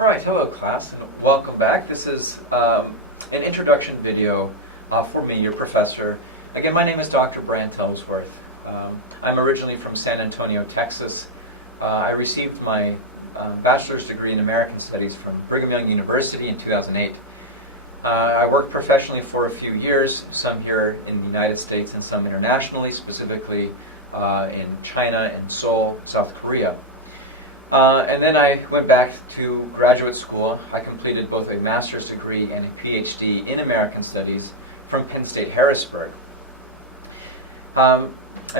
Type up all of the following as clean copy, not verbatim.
All right, hello class, and welcome back. This is an introduction video for me, your professor. Again, my name is Dr. Ellsworth. I'm originally from San Antonio, Texas. I received my bachelor's degree in American Studies from Brigham Young University in 2008. I worked professionally for a few years, some here in the United States and some internationally, specifically in China and Seoul, South Korea. And then I went back to graduate school. I completed both a master's degree and a PhD in American Studies from Penn State Harrisburg. I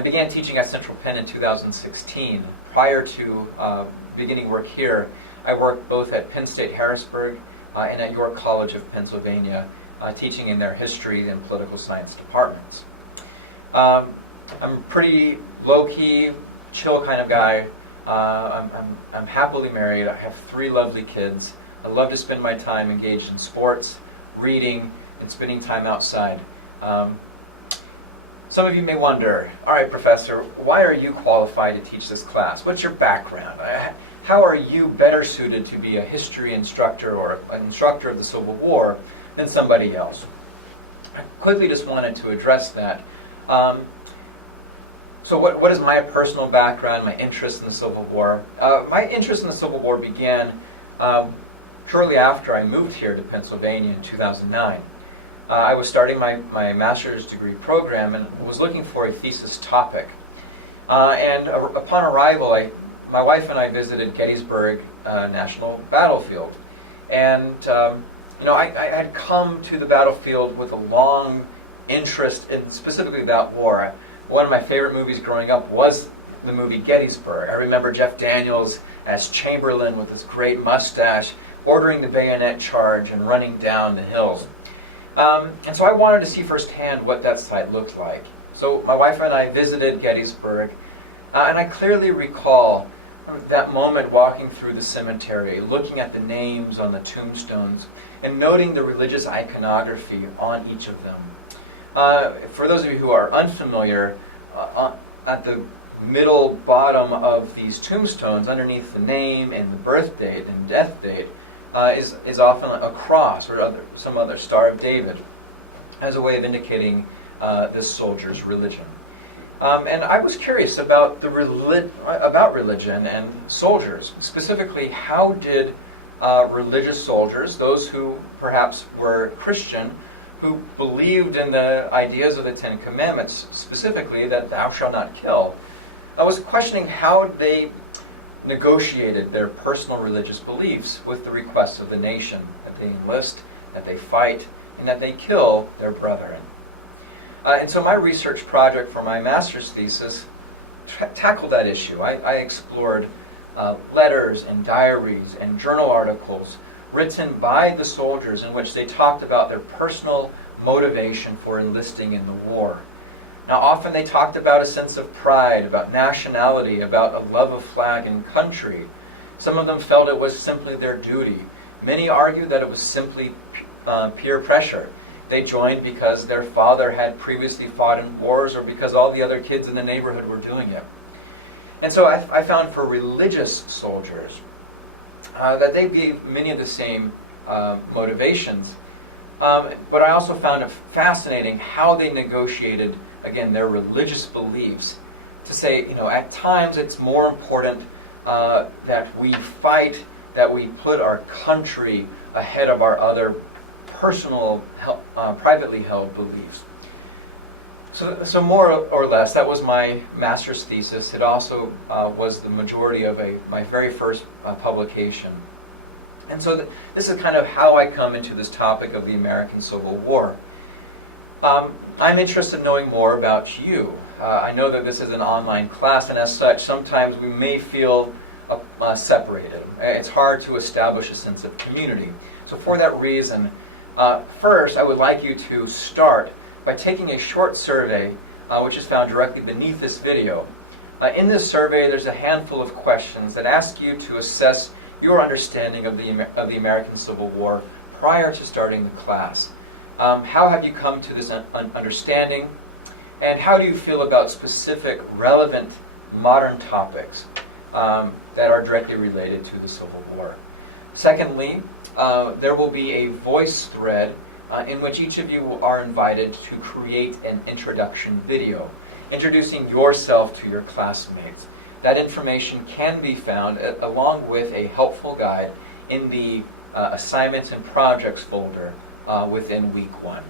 began teaching at Central Penn in 2016. Prior to beginning work here, I worked both at Penn State Harrisburg and at York College of Pennsylvania, teaching in their history and political science departments. I'm a pretty low-key, chill kind of guy. I'm happily married. I have 3 lovely kids. I love to spend my time engaged in sports, reading, and spending time outside. Some of you may wonder, all right, Professor, why are you qualified to teach this class? What's your background? How are you better suited to be a history instructor or an instructor of the Civil War than somebody else? I quickly just wanted to address that. So what is my personal background, my interest in the Civil War? My interest in the Civil War began shortly after I moved here to Pennsylvania in 2009. I was starting my master's degree program and was looking for a thesis topic. And upon arrival, my wife and I visited Gettysburg National Battlefield. And I had come to the battlefield with a long interest in specifically that war. One of my favorite movies growing up was the movie Gettysburg. I remember Jeff Daniels as Chamberlain with his great mustache, ordering the bayonet charge and running down the hills. And so I wanted to see firsthand what that site looked like. So my wife and I visited Gettysburg, and I clearly recall that moment walking through the cemetery, looking at the names on the tombstones, and noting the religious iconography on each of them. For those of you who are unfamiliar, at the middle bottom of these tombstones, underneath the name and the birth date and death date, is often a cross or some other Star of David as a way of indicating this soldier's religion. And I was curious about about religion and soldiers. Specifically, how did religious soldiers, those who perhaps were Christian, who believed in the ideas of the 10 Commandments, specifically that thou shalt not kill, I was questioning how they negotiated their personal religious beliefs with the requests of the nation, that they enlist, that they fight, and that they kill their brethren. And so my research project for my master's thesis tackled that issue. I explored letters and diaries and journal articles written by the soldiers in which they talked about their personal motivation for enlisting in the war. Now, often they talked about a sense of pride, about nationality, about a love of flag and country. Some of them felt it was simply their duty. Many argued that it was simply peer pressure. They joined because their father had previously fought in wars or because all the other kids in the neighborhood were doing it. And so I found for religious soldiers that they gave many of the same motivations. But I also found it fascinating how they negotiated, again, their religious beliefs to say, at times it's more important that we fight, that we put our country ahead of our other personal, privately held beliefs. So more or less, that was my master's thesis. It also was the majority of my very first publication. And so this is kind of how I come into this topic of the American Civil War. I'm interested in knowing more about you. I know that this is an online class, and as such, sometimes we may feel separated. It's hard to establish a sense of community. So for that reason, first, I would like you to start by taking a short survey, which is found directly beneath this video. In this survey, there's a handful of questions that ask you to assess your understanding of the American Civil War prior to starting the class. How have you come to this understanding, and how do you feel about specific, relevant, modern topics that are directly related to the Civil War? Secondly, there will be a voice thread in which each of you are invited to create an introduction video, introducing yourself to your classmates. That information can be found along with a helpful guide in the assignments and projects folder within week 1.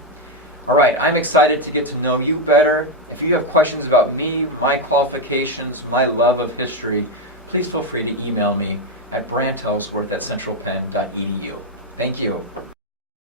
All right, I'm excited to get to know you better. If you have questions about me, my qualifications, my love of history, please feel free to email me at brantellsworth@centralpenn.edu. Thank you.